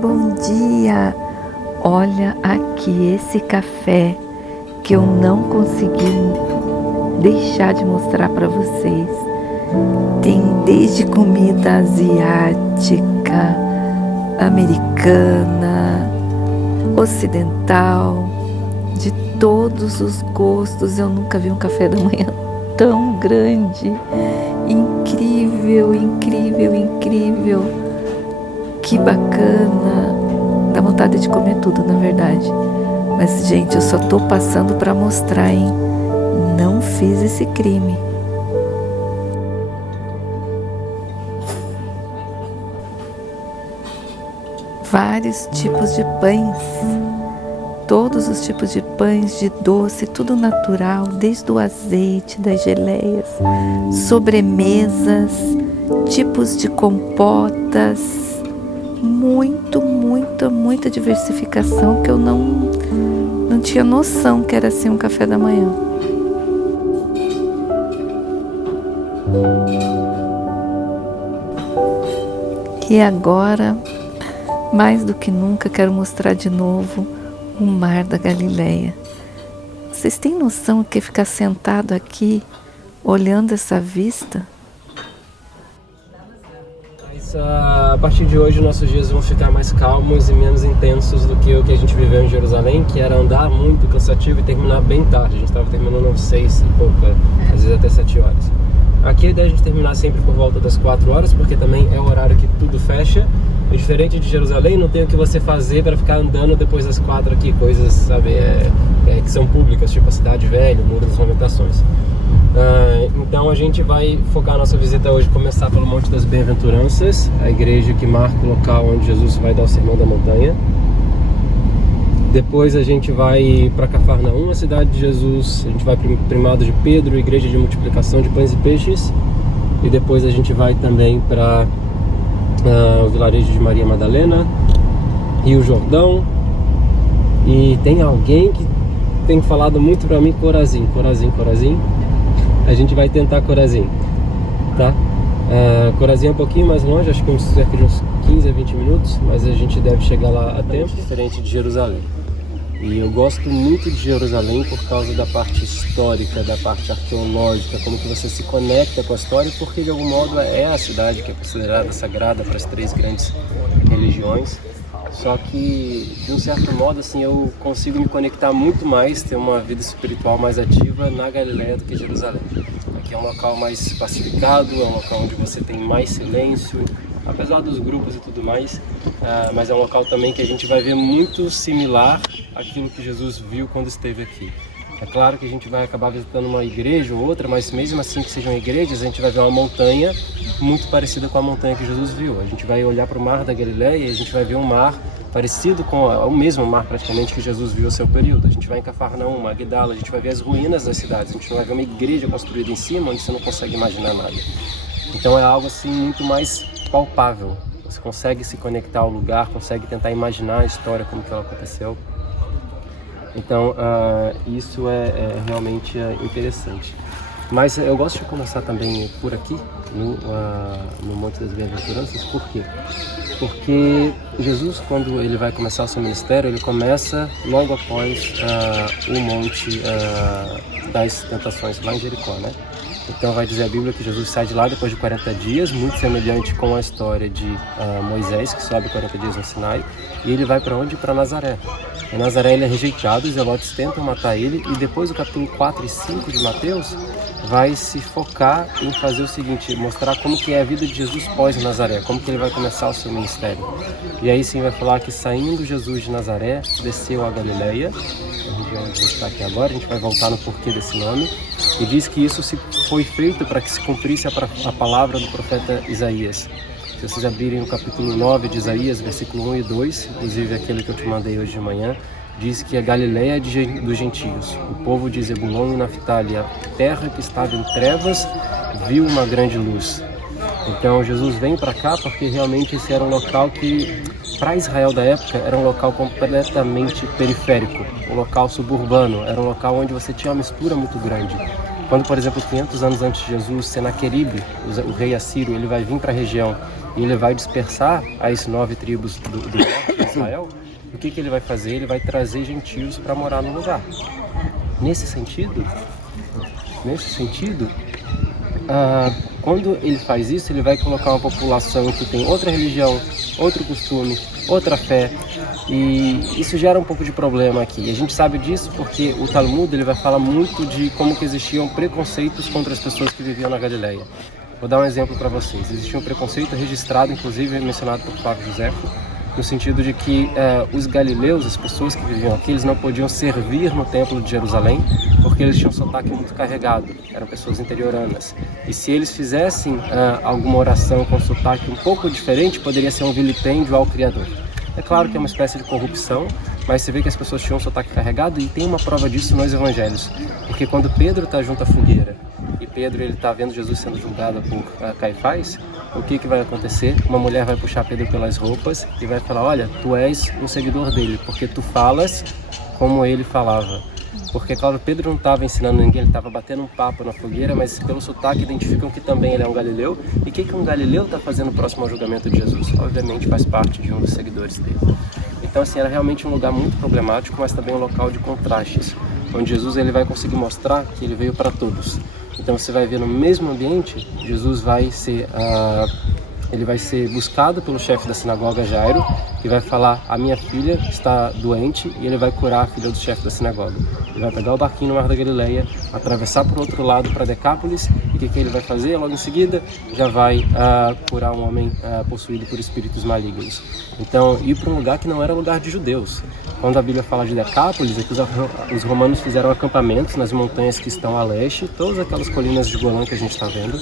Bom dia! Olha aqui esse café que eu não consegui deixar de mostrar para vocês. Tem desde comida asiática, americana, ocidental, de todos os gostos. Eu nunca vi um café da manhã tão grande. Incrível, incrível, incrível. Que bacana, dá vontade de comer tudo, na verdade. Mas, gente, eu só tô passando para mostrar, hein? Não fiz esse crime. Vários tipos de pães, todos os tipos de pães, de doce, tudo natural, desde o azeite, das geleias, sobremesas, tipos de compotas. Muita diversificação que eu não tinha noção que era assim um café da manhã. E agora, mais do que nunca, quero mostrar de novo o Mar da Galileia. Vocês têm noção do que é ficar sentado aqui, olhando essa vista? A partir de hoje, nossos dias vão ficar mais calmos e menos intensos do que o que a gente viveu em Jerusalém, que era andar muito cansativo e terminar bem tarde. A gente estava terminando às 6 e pouca, às vezes até 7 horas. Aqui a ideia é a gente terminar sempre por volta das 4 horas, porque também é o horário que tudo fecha. E diferente de Jerusalém, não tem o que você fazer para ficar andando depois das 4 aqui, coisas, sabe, que são públicas, tipo a Cidade Velha, o Muro das Lamentações. Então a gente vai focar a nossa visita hoje, começar pelo Monte das Bem-aventuranças, a igreja que marca o local onde Jesus vai dar o Sermão da Montanha. Depois a gente vai para Cafarnaum, a cidade de Jesus. A gente vai para o Primado de Pedro, igreja de multiplicação de pães e peixes. E depois a gente vai também para o vilarejo de Maria Madalena, Rio Jordão. E tem alguém que tem falado muito para mim, Corazim. A gente vai tentar Corazim, tá? Corazim é um pouquinho mais longe, acho que cerca de uns 15 a 20 minutos, mas a gente deve chegar lá a tempo, diferente de Jerusalém. E eu gosto muito de Jerusalém por causa da parte histórica, da parte arqueológica, como que você se conecta com a história, porque de algum modo é a cidade que é considerada sagrada para as 3 grandes religiões. Só que, de um certo modo, assim, eu consigo me conectar muito mais, ter uma vida espiritual mais ativa na Galileia do que Jerusalém. Aqui é um local mais pacificado, é um local onde você tem mais silêncio, apesar dos grupos e tudo mais, mas é um local também que a gente vai ver muito similar àquilo que Jesus viu quando esteve aqui. É claro que a gente vai acabar visitando uma igreja ou outra, mas mesmo assim que sejam igrejas, a gente vai ver uma montanha muito parecida com a montanha que Jesus viu. A gente vai olhar para o Mar da Galileia e a gente vai ver um mar parecido com o mesmo mar praticamente que Jesus viu ao seu período. A gente vai em Cafarnaum, Magdala, a gente vai ver as ruínas das cidades, a gente não vai ver uma igreja construída em cima onde você não consegue imaginar nada. Então é algo assim muito mais palpável. Você consegue se conectar ao lugar, consegue tentar imaginar a história, como que ela aconteceu. Então, isso é realmente interessante. Mas eu gosto de começar também por aqui, no Monte das Bem-aventuranças. Por quê? Porque Jesus, quando ele vai começar o seu ministério, ele começa logo após o Monte das Tentações, lá em Jericó, né? Então vai dizer a Bíblia que Jesus sai de lá depois de 40 dias, muito semelhante com a história de Moisés, que sobe 40 dias no Sinai, e ele vai para onde? Para Nazaré. Em Nazaré ele é rejeitado, os zelotes tentam matar ele, e depois do capítulo 4 e 5 de Mateus vai se focar em fazer o seguinte, mostrar como que é a vida de Jesus pós-Nazaré, como que ele vai começar o seu ministério. E aí sim vai falar que saindo Jesus de Nazaré, desceu a Galileia, a região onde a gente está aqui agora, a gente vai voltar no porquê desse nome, E diz que isso foi feito para que se cumprisse a palavra do profeta Isaías. Se vocês abrirem o capítulo 9 de Isaías, versículo 1 e 2, inclusive aquele que eu te mandei hoje de manhã, diz que a Galileia dos gentios, o povo de Zebulon e Naftali, a terra que estava em trevas, viu uma grande luz. Então Jesus vem para cá porque realmente esse era um local que, para Israel da época, era um local completamente periférico, um local suburbano, era um local onde você tinha uma mistura muito grande. Quando, por exemplo, 500 anos antes de Jesus, Senaqueribe, o rei assírio, ele vai vir para a região e ele vai dispersar as 9 tribos do norte de Israel, o que ele vai fazer? Ele vai trazer gentios para morar no lugar. Nesse sentido, quando ele faz isso, ele vai colocar uma população que tem outra religião, outro costume, outra fé, e isso gera um pouco de problema aqui. E a gente sabe disso porque o Talmud ele vai falar muito de como que existiam preconceitos contra as pessoas que viviam na Galileia. Vou dar um exemplo para vocês. Existia um preconceito registrado, inclusive mencionado por Flávio Josefo, no sentido de que os galileus, as pessoas que viviam aqui, eles não podiam servir no templo de Jerusalém porque eles tinham um sotaque muito carregado, eram pessoas interioranas. E se eles fizessem alguma oração com sotaque um pouco diferente, poderia ser um vilipêndio ao Criador. É claro que é uma espécie de corrupção, mas você vê que as pessoas tinham um sotaque carregado e tem uma prova disso nos evangelhos. Porque quando Pedro está junto à fogueira e Pedro está vendo Jesus sendo julgado por Caifás, o que vai acontecer? Uma mulher vai puxar Pedro pelas roupas e vai falar: olha, tu és um seguidor dele, porque tu falas como ele falava. Porque, claro, Pedro não estava ensinando ninguém, ele estava batendo um papo na fogueira, mas pelo sotaque identificam que também ele é um galileu. E o que um galileu está fazendo próximo ao julgamento de Jesus? Obviamente faz parte de um dos seguidores dele. Então, assim, era realmente um lugar muito problemático, mas também um local de contrastes, onde Jesus ele vai conseguir mostrar que ele veio para todos. Então você vai ver no mesmo ambiente, Jesus vai ser buscado pelo chefe da sinagoga, Jairo, que vai falar: a minha filha está doente, e ele vai curar a filha do chefe da sinagoga. Ele vai pegar o barquinho no mar da Galileia, atravessar por outro lado para Decápolis, e o que ele vai fazer? Logo em seguida, já vai curar um homem possuído por espíritos malignos. Então, ir para um lugar que não era lugar de judeus. Quando a Bíblia fala de Decápolis, é que os romanos fizeram acampamentos nas montanhas que estão a leste, todas aquelas colinas de Golã que a gente está vendo,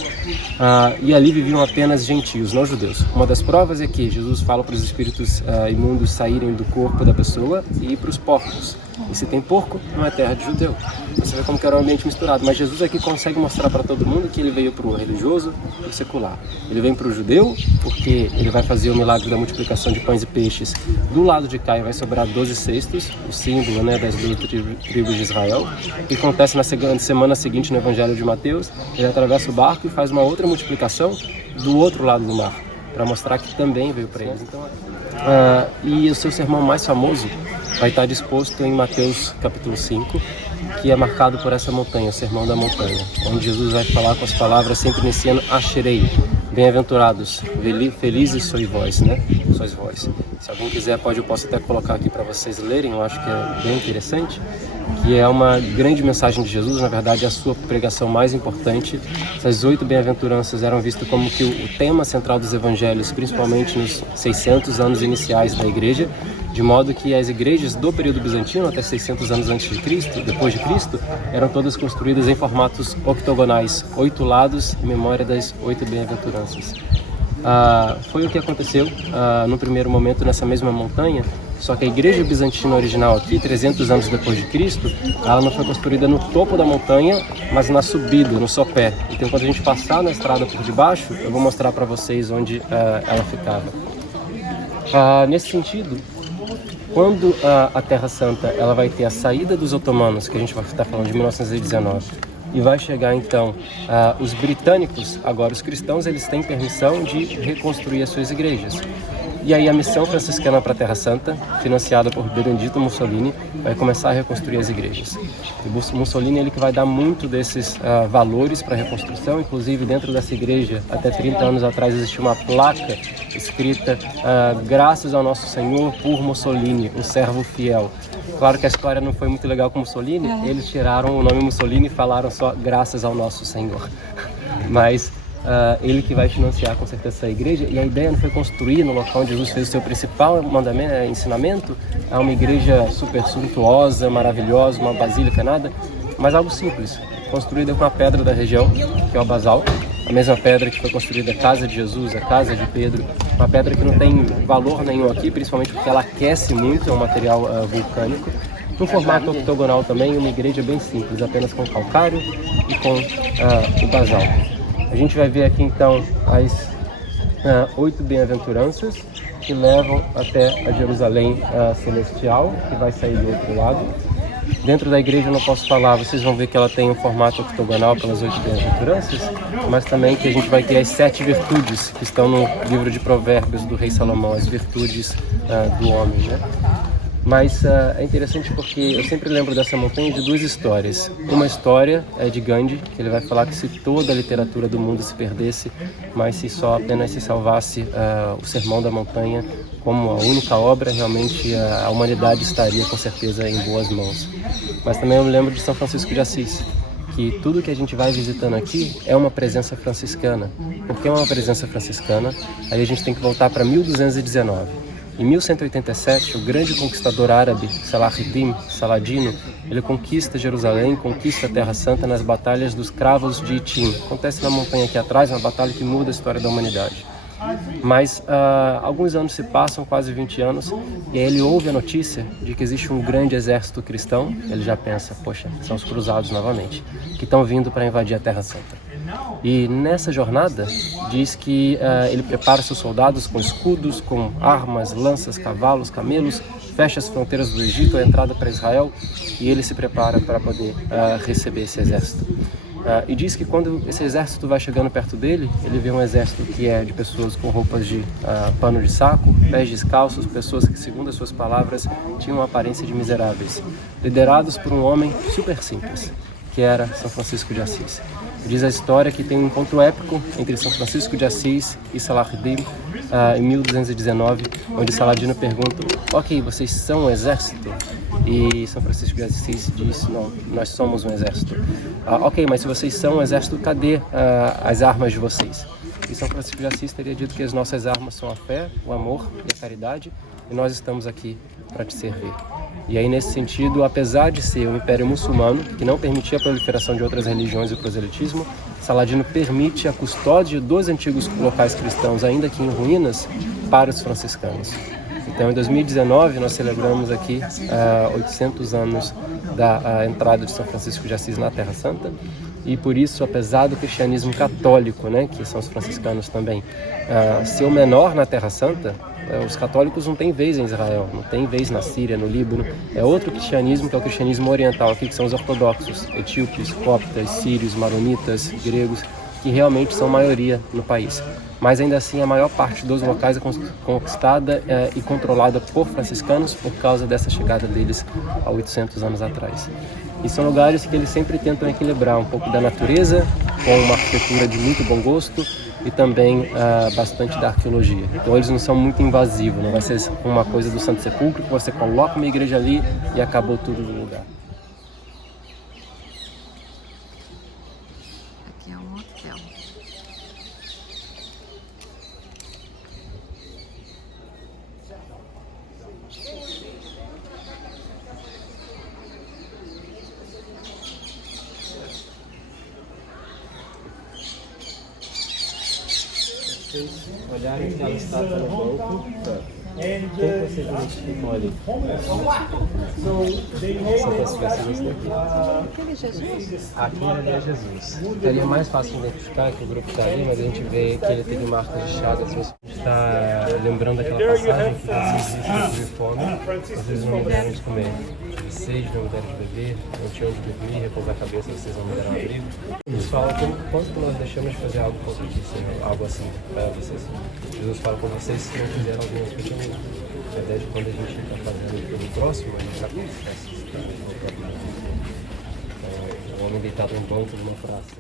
e ali viviam apenas gentios, não judeus. Uma das provas é que Jesus fala para os espíritos imundos saírem do corpo da pessoa e ir para os porcos. E se tem porco, não é terra de judeu. Você vê como que era um ambiente misturado. Mas Jesus aqui consegue mostrar para todo mundo que ele veio para o religioso e o secular. Ele vem para o judeu porque ele vai fazer o milagre da multiplicação de pães e peixes. Do lado de cá vai sobrar 12 cestos, o símbolo das 12 tribos de Israel. O que acontece na semana seguinte no Evangelho de Mateus? Ele atravessa o barco e faz uma outra multiplicação do outro lado do mar, para mostrar que também veio para eles. Então, e o seu sermão mais famoso vai estar disposto em Mateus capítulo 5, que é marcado por essa montanha, o Sermão da Montanha, onde Jesus vai falar com as palavras sempre iniciando Asherei, bem-aventurados, felizes sois vós, sois vós. Se alguém quiser, eu posso até colocar aqui para vocês lerem, eu acho que é bem interessante, que é uma grande mensagem de Jesus, na verdade é a sua pregação mais importante. Essas 8 bem-aventuranças eram vistas como que o tema central dos evangelhos, principalmente nos 600 anos iniciais da igreja, de modo que as igrejas do período bizantino, até 600 anos antes de Cristo, depois de Cristo, eram todas construídas em formatos octogonais, 8 lados, em memória das 8 bem-aventuranças. Foi o que aconteceu no primeiro momento nessa mesma montanha, só que a igreja bizantina original aqui, 300 anos depois de Cristo, ela não foi construída no topo da montanha, mas na subida, no sopé. Então quando a gente passar na estrada por debaixo, eu vou mostrar para vocês onde ela ficava. Nesse sentido, quando a Terra Santa ela vai ter a saída dos otomanos, que a gente vai estar falando de 1919, e vai chegar então os britânicos, agora os cristãos, eles têm permissão de reconstruir as suas igrejas. E aí a missão franciscana para a Terra Santa, financiada por Benedito Mussolini, vai começar a reconstruir as igrejas. E Mussolini ele que vai dar muito desses valores para a reconstrução, inclusive dentro dessa igreja, até 30 anos atrás existia uma placa escrita graças ao nosso Senhor por Mussolini, um servo fiel. Claro que a história não foi muito legal com Mussolini, eles tiraram o nome Mussolini e falaram só graças ao nosso Senhor. Mas ele que vai financiar com certeza essa igreja, e a ideia não foi construir no local onde Jesus fez o seu principal ensinamento, uma igreja super suntuosa, maravilhosa, uma basílica, nada, mas algo simples, construída com a pedra da região, que é o basalto, a mesma pedra que foi construída a casa de Jesus, a casa de Pedro, uma pedra que não tem valor nenhum aqui, principalmente porque ela aquece muito, é um material vulcânico, um formato octogonal também, uma igreja bem simples, apenas com calcário e com o basalto. A gente vai ver aqui então as 8 bem-aventuranças que levam até a Jerusalém celestial, que vai sair do outro lado. Dentro da igreja eu não posso falar, vocês vão ver que ela tem um formato octogonal pelas 8 bem-aventuranças, mas também que a gente vai ter as 7 virtudes que estão no livro de Provérbios do rei Salomão, as virtudes do homem, né? Mas é interessante porque eu sempre lembro dessa montanha de 2 histórias. Uma história é de Gandhi, que ele vai falar que se toda a literatura do mundo se perdesse, mas se só apenas se salvasse o Sermão da Montanha como a única obra, realmente a humanidade estaria com certeza em boas mãos. Mas também eu me lembro de São Francisco de Assis, que tudo que a gente vai visitando aqui é uma presença franciscana. Por que é uma presença franciscana? Aí a gente tem que voltar para 1219. Em 1187, o grande conquistador árabe Saladino, ele conquista Jerusalém, conquista a Terra Santa nas batalhas dos Cravos de Itim. Acontece na montanha aqui atrás, uma batalha que muda a história da humanidade. Mas alguns anos se passam, quase 20 anos, e aí ele ouve a notícia de que existe um grande exército cristão. Ele já pensa, poxa, são os cruzados novamente, que estão vindo para invadir a Terra Santa. E nessa jornada, diz que ele prepara seus soldados com escudos, com armas, lanças, cavalos, camelos, fecha as fronteiras do Egito, a entrada para Israel, e ele se prepara para poder receber esse exército. E diz que quando esse exército vai chegando perto dele, ele vê um exército que é de pessoas com roupas de pano de saco, pés descalços, pessoas que, segundo as suas palavras, tinham uma aparência de miseráveis, liderados por um homem super simples, que era São Francisco de Assis. Diz a história que tem um encontro épico entre São Francisco de Assis e Saladino em 1219, onde Saladino pergunta: ok, vocês são um exército? E São Francisco de Assis diz: não, nós somos um exército. Ok, mas se vocês são um exército, cadê as armas de vocês? E São Francisco de Assis teria dito que as nossas armas são a fé, o amor e a caridade, e nós estamos aqui para te servir. E aí, nesse sentido, apesar de ser um império muçulmano, que não permitia a proliferação de outras religiões e o proselitismo, Saladino permite a custódia dos antigos locais cristãos, ainda que em ruínas, para os franciscanos. Então, em 2019, nós celebramos aqui 800 anos da entrada de São Francisco de Assis na Terra Santa, e por isso, apesar do cristianismo católico, né, que são os franciscanos também, ser o menor na Terra Santa, os católicos não têm vez em Israel, não tem vez na Síria, no Líbano. É outro cristianismo, que é o cristianismo oriental aqui, que são os ortodoxos, etíopes, coptas, sírios, maronitas, gregos, que realmente são maioria no país. Mas ainda assim a maior parte dos locais é conquistada e controlada por franciscanos por causa dessa chegada deles há 800 anos atrás. E são lugares que eles sempre tentam equilibrar um pouco da natureza com uma arquitetura de muito bom gosto e também bastante da arqueologia. Então eles não são muito invasivos, não vai ser uma coisa do Santo Sepulcro que você coloca uma igreja ali e acabou tudo no lugar. Aqui é um hotel. Vocês olharem aquela estátua no banco, quem vocês identificam ali? São pessoas daqui. Aquele Jesus? Aqui ali é Jesus. Ali é mais fácil de identificar, que o grupo está ali, mas a gente vê que ele teve marcas de chagas. A gente está lembrando aquela passagem que vocês de fome, vocês não me deram de comer. De sede, não me deram de beber, não tinham onde dormir, repousar a cabeça, vocês não me deram abrigo. Jesus fala quanto nós deixamos de fazer algo contra isso, algo assim para vocês. Jesus fala com vocês se não fizeram algumas coisas mesmo. Na verdade, quando a gente está fazendo pelo próximo, a gente está com sucesso. O homem deitado num banco de uma praça.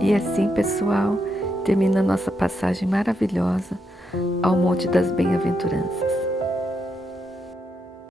E assim, pessoal, termina a nossa passagem maravilhosa ao Monte das Bem-aventuranças.